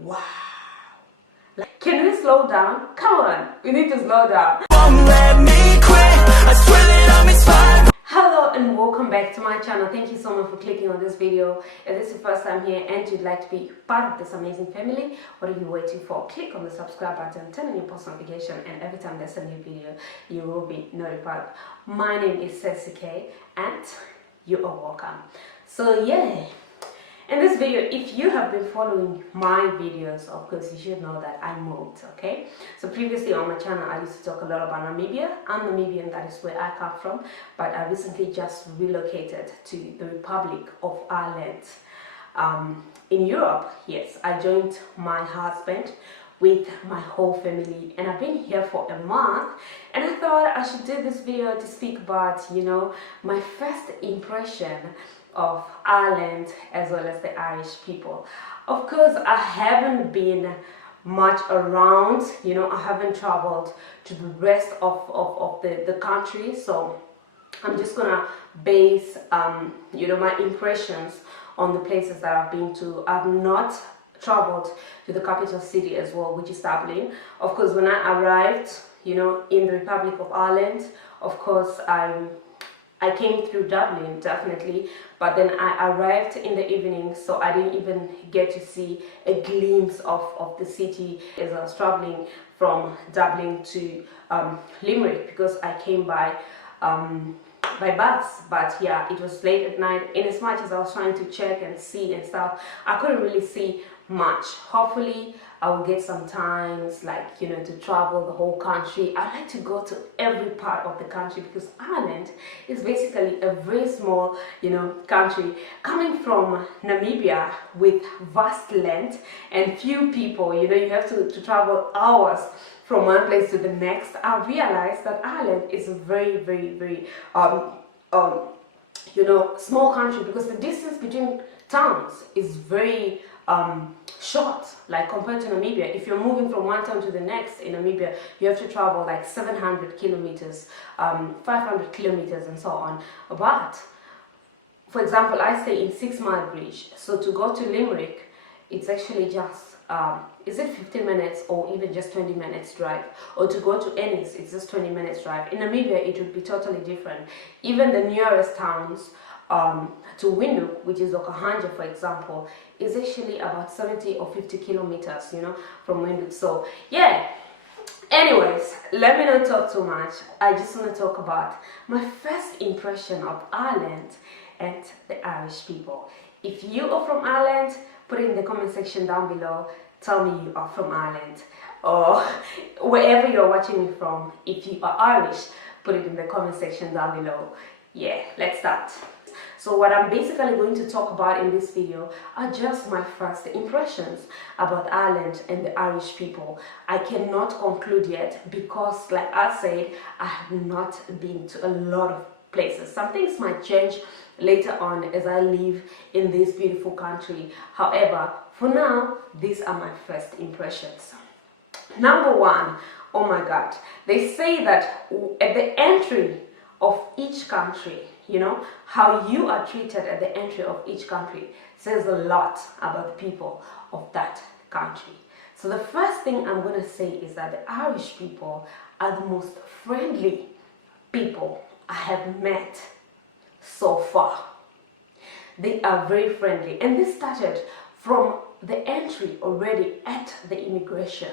Wow. Like, can we slow down? Come on, we need to slow down. Hello and welcome back to my channel. Thank you so much for clicking on this video. If this is your first time here and you'd like to be part of this amazing family, what are you waiting for? Click on the subscribe button, turn on your post notification, and every time there's a new video, you will be notified. My name is Ceci K and you are welcome. So yeah, in this video, if you have been following my videos, of course you should know that I moved, okay? So previously on my channel I used to talk a lot about Namibia. I'm Namibian, that is where I come from, but I recently just relocated to the Republic of Ireland. In Europe, yes, I joined my husband with my whole family, and I've been here for a month, and I thought I should do this video to speak about, you know, my first impression of Ireland as well as the Irish people. Of course, I haven't been much around, you know, I haven't traveled to the rest of the country, so I'm just gonna base you know, my impressions on the places that I've been to. I've not traveled to the capital city as well, which is Dublin. Of course, when I arrived, you know, in the Republic of Ireland, of course I came through Dublin, definitely, but then I arrived in the evening, so I didn't even get to see a glimpse of the city as I was traveling from Dublin to Limerick, because I came by bus. But yeah, it was late at night. In as much as I was trying to check and see and stuff, I couldn't really see much. Hopefully I will get some times, like, you know, to travel the whole country. I like to go to every part of the country, because Ireland is basically a very small, you know, country. Coming from Namibia with vast land and few people, you know, you have to travel hours from one place to the next. I realized that Ireland is a very, very you know, small country, because the distance between towns is very short, like compared to Namibia. If you're moving from one town to the next in Namibia, you have to travel like 700 kilometers, 500 kilometers and so on. But for example, I stay in 6 Mile Bridge, so to go to Limerick, it's actually just is it 15 minutes or even just 20 minutes drive, or to go to Ennis, it's just 20 minutes drive. In Namibia it would be totally different. Even the nearest towns to Windhoek, which is Okahanja for example, is actually about 70 or 50 kilometers, you know, from Windhoek. So yeah, anyways, let me not talk too much. I just want to talk about my first impression of Ireland and the Irish people. If you are from Ireland, put it in the comment section down below. Tell me you are from Ireland, or wherever you're watching me from. If you are Irish, put it in the comment section down below. Yeah, let's start. So what I'm basically going to talk about in this video are just my first impressions about Ireland and the Irish people. I cannot conclude yet, because like I said, I have not been to a lot of places. Some things might change later on as I live in this beautiful country. However, for now, these are my first impressions. Number one, oh my God, they say that at the entry of each country, you know, how you are treated at the entry of each country says a lot about the people of that country. So the first thing I'm going to say is that the Irish people are the most friendly people I have met so far. They are very friendly, and this started from the entry already at the immigration.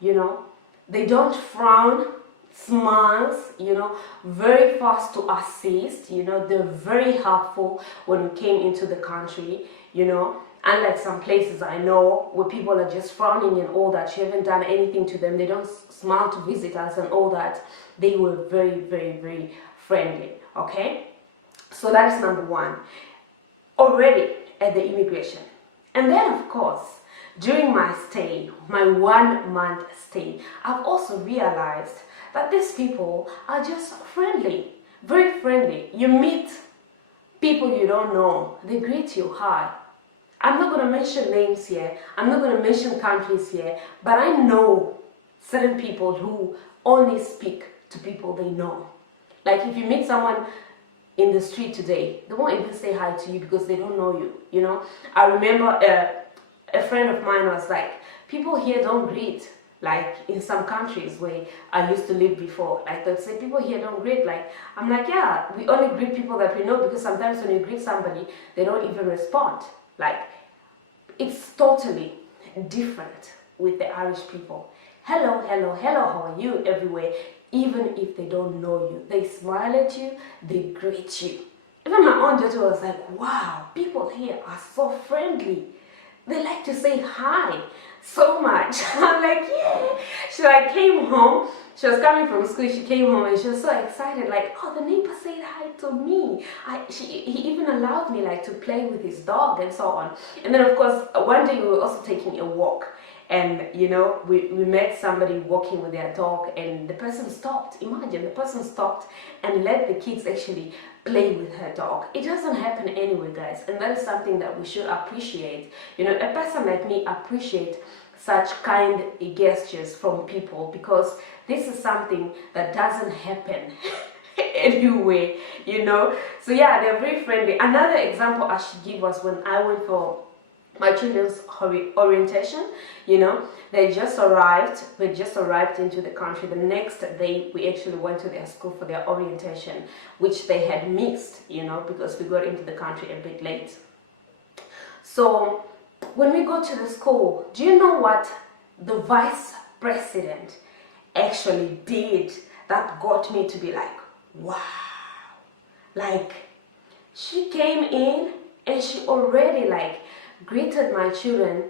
You know, they don't frown, smiles, you know, very fast to assist, you know, they're very helpful when we came into the country, you know. Unlike some places I know where people are just frowning and all that, you haven't done anything to them, they don't smile to visitors and all that. They were very friendly, okay? So that is number one, already at the immigration. And then of course, during my stay, my 1 month stay, I've also realized that these people are just friendly, very friendly. You meet people you don't know, they greet you hi. I'm not going to mention names here, I'm not going to mention countries here, but I know certain people who only speak to people they know. Like if you meet someone in the street today, they won't even say hi to you because they don't know you, you know. I remember a friend of mine was like, people here don't greet like in some countries where I used to live before. Like they'd say, people here don't greet. Like, I'm like, yeah, we only greet people that we know, because sometimes when you greet somebody, they don't even respond. Like, it's totally different with the Irish people. Hello, hello, hello, how are you everywhere? Even if they don't know you, they smile at you, they greet you. Even my own daughter was like, wow, people here are so friendly. They like to say hi so much. I'm like, yeah. She like came home. She was coming from school. She came home and she was so excited. Like, oh, the neighbor said hi to me. He even allowed me like to play with his dog and so on. And then of course, one day we were also taking a walk. And you know, we met somebody walking with their dog, and the person stopped. Imagine, the person stopped and let the kids actually play with her dog. It doesn't happen anyway, guys, and that is something that we should appreciate. You know, a person like me appreciate such kind gestures from people, because this is something that doesn't happen anyway, you know. So yeah, they're very friendly. Another example I should give was when I went for my children's orientation. You know, they just arrived. We just arrived into the country. The next day, we actually went to their school for their orientation, which they had missed, you know, because we got into the country a bit late. So when we go to the school, do you know what the vice president actually did that got me to be like, wow? Like, she came in and she already like greeted my children,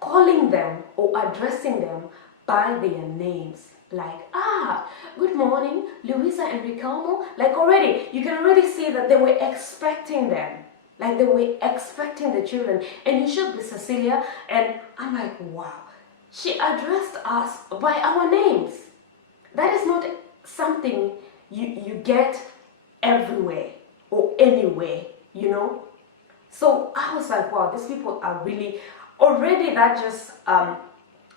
calling them or addressing them by their names. Like, ah, good morning, Louisa and Ricardo. Like, already, you can already see that they were expecting them. Like, they were expecting the children. And you should be Cecilia. And I'm like, wow. She addressed us by our names. That is not something you get everywhere or anywhere, you know. So I was like, wow, these people are really, already that just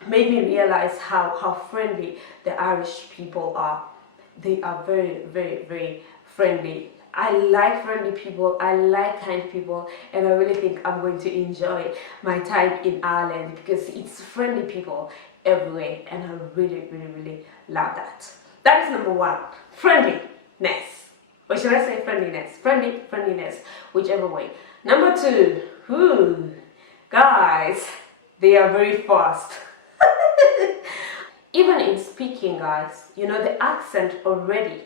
made me realize how friendly the Irish people are. They are very, very, very friendly. I like friendly people, I like kind people, and I really think I'm going to enjoy my time in Ireland, because it's friendly people everywhere, and I really, really, really love that. That is number one, friendliness. Or should I say friendliness? Friendliness, whichever way. Number two, guys, they are very fast. Even in speaking, guys, you know, the accent already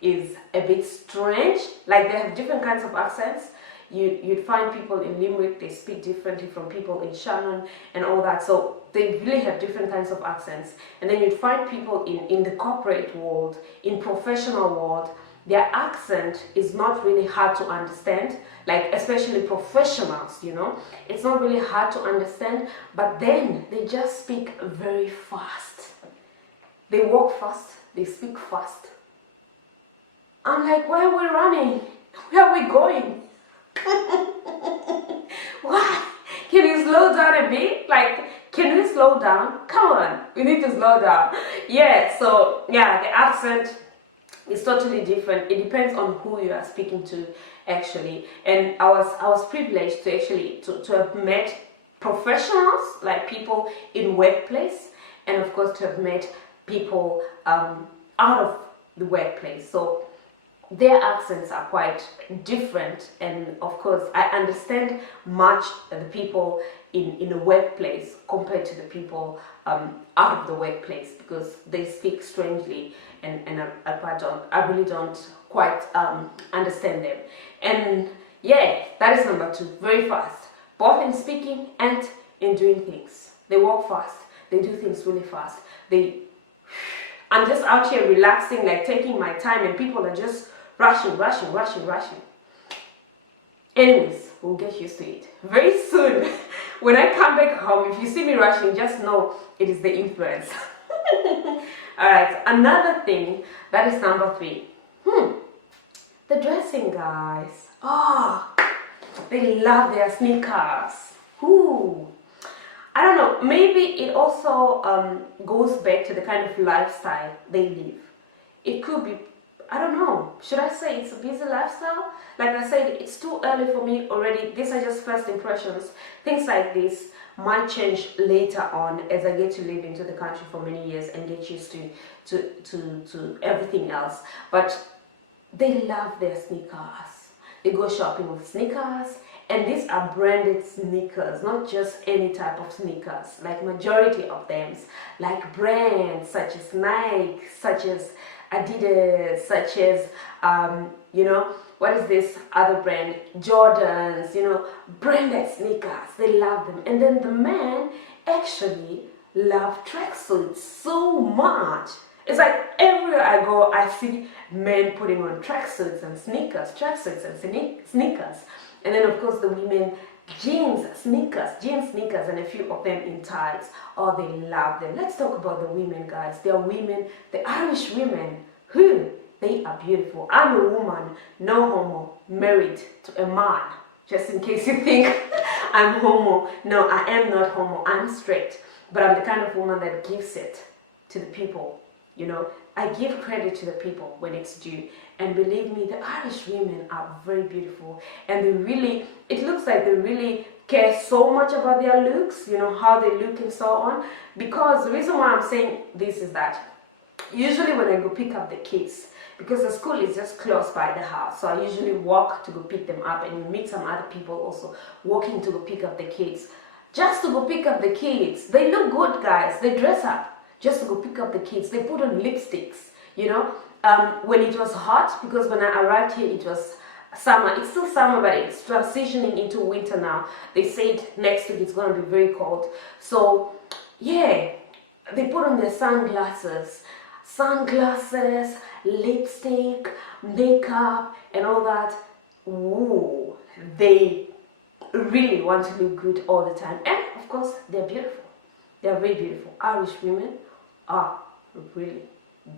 is a bit strange. Like, they have different kinds of accents. You'd find people in Limerick, they speak differently from people in Shannon and all that. So they really have different kinds of accents. And then you'd find people in the corporate world, in professional world, their accent is not really hard to understand, like especially professionals, you know. It's not really hard to understand, but then they just speak very fast. They walk fast, they speak fast. I'm like, where are we running? Where are we going? What? Can you slow down a bit? Like, can we slow down? Come on, we need to slow down. Yeah, so yeah, the accent is totally different. It depends on who you are speaking to, actually. And I was privileged to actually to have met professionals, like people in workplace, and of course to have met people out of the workplace. So their accents are quite different, and of course I understand much the people in a workplace compared to the people out of the workplace, because they speak strangely, and I really don't quite understand them. And yeah, that is number two, very fast, both in speaking and in doing things. They walk fast, they do things really fast. I'm just out here relaxing, like taking my time, and people are just rushing. Anyways, we'll get used to it. Very soon, when I come back home, if you see me rushing, just know it is the influence. Alright, another thing, that is number three. The dressing, guys. Oh, they love their sneakers. Ooh. I don't know, maybe it also goes back to the kind of lifestyle they live. It could be, I don't know, should I say it's a busy lifestyle? Like I said, it's too early for me already. These are just first impressions, things like this. might change later on as I get to live into the country for many years and get used to everything else. But they love their sneakers. They go shopping with sneakers, and these are branded sneakers, not just any type of sneakers. Like majority of them, like brands such as Nike, such as Adidas, such as you know, what is this other brand? Jordans, you know, branded sneakers. They love them. And then the men actually love tracksuits so much. It's like everywhere I go, I see men putting on tracksuits and sneakers, sneakers. And then of course the women, jeans sneakers, and a few of them in tights. Oh, they love them. Let's talk about the women, guys. They are women, the Irish women, who they are beautiful. I'm a woman, no homo, married to a man. Just in case you think I'm homo. No, I am not homo. I'm straight. But I'm the kind of woman that gives it to the people. You know, I give credit to the people when it's due. And believe me, the Irish women are very beautiful. And they really, it looks like they really care so much about their looks, you know, how they look and so on. Because the reason why I'm saying this is that usually when I go pick up the kids, because the school is just close by the house, so I usually walk to go pick them up, and you meet some other people also walking to go pick up the kids. Just to go pick up the kids, they look good, guys. They dress up just to go pick up the kids. They put on lipsticks, you know. When it was hot, because when I arrived here it was summer. It's still summer, but it's transitioning into winter now. They said next week it's going to be very cold. So yeah, they put on their sunglasses, lipstick, makeup, and all that. Ooh, they really want to look good all the time. And of course, they're beautiful. They're very beautiful. Irish women are really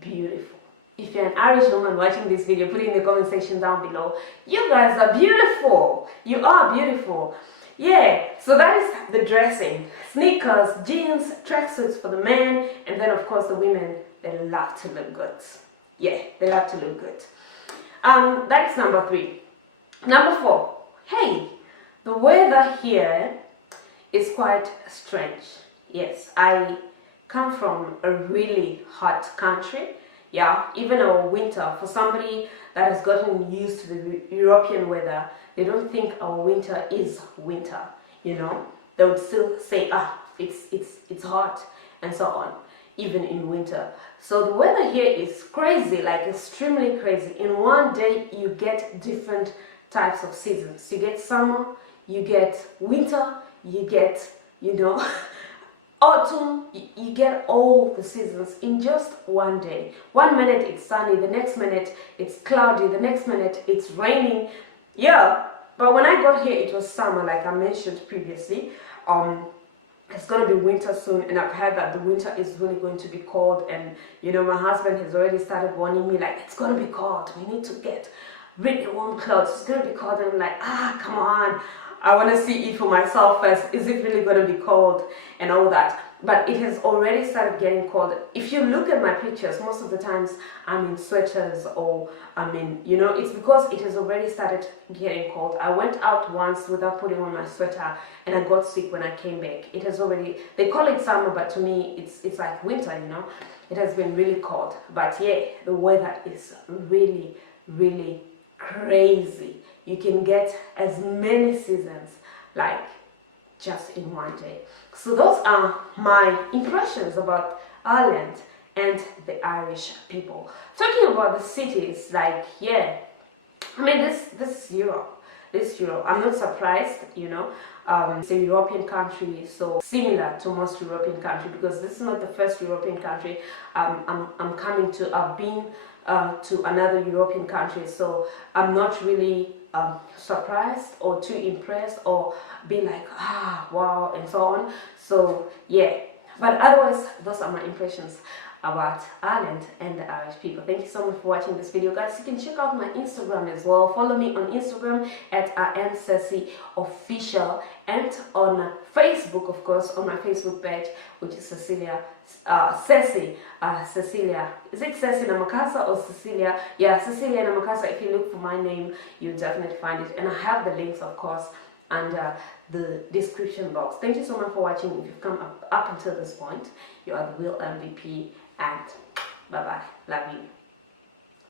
beautiful. If you're an Irish woman watching this video, put it in the comment section down below. You guys are beautiful. You are beautiful. Yeah, so that is the dressing. Sneakers, jeans, tracksuits for the men, and then of course the women, they love to look good. Yeah, they love to look good. That's number 3. Number 4. Hey, the weather here is quite strange. Yes, I come from a really hot country. Yeah, even our winter, for somebody that has gotten used to the European weather, they don't think our winter is winter, you know. They would still say, it's hot, and so on, even in winter. So the weather here is crazy, like extremely crazy. In one day, you get different types of seasons. You get summer, you get winter, you get, you know, autumn. You get all the seasons in just one day. One minute it's sunny, the next minute it's cloudy, the next minute it's raining. Yeah, but when I got here it was summer, like I mentioned previously. It's going to be winter soon, and I've heard that the winter is really going to be cold, and you know, my husband has already started warning me, like, it's going to be cold, we need to get really warm clothes, it's going to be cold. And I'm like, come on, I want to see it for myself first. Is it really going to be cold and all that? But it has already started getting cold. If you look at my pictures, most of the times I'm in sweaters, or I'm in, you know, it's because it has already started getting cold. I went out once without putting on my sweater and I got sick when I came back. It has already, they call it summer, but to me it's like winter, you know. It has been really cold. But yeah, the weather is really, really crazy. You can get as many seasons like just in one day. So those are my impressions about Ireland and the Irish people. Talking about the cities, like, yeah, I mean, this is Europe. This is Europe. I'm not surprised, you know. It's a European country, so similar to most European countries, because this is not the first European country I'm coming to. I've been to another European country, so I'm not really surprised or too impressed or be like, wow, and so on. So yeah, but otherwise, those are my impressions about Ireland and the Irish people. Thank you so much for watching this video, guys. You can check out my Instagram as well. Follow me on Instagram at IamCeciOfficial, and on Facebook, of course, on my Facebook page, which is Cecilia, Cecilia, is it Ceci Namakasa or Cecilia? Yeah, Cecilia Namakasa. If you look for my name, you'll definitely find it, and I have the links, of course, under the description box. Thank you so much for watching. If you've come up until this point, you are the real MVP, and bye bye. Love you.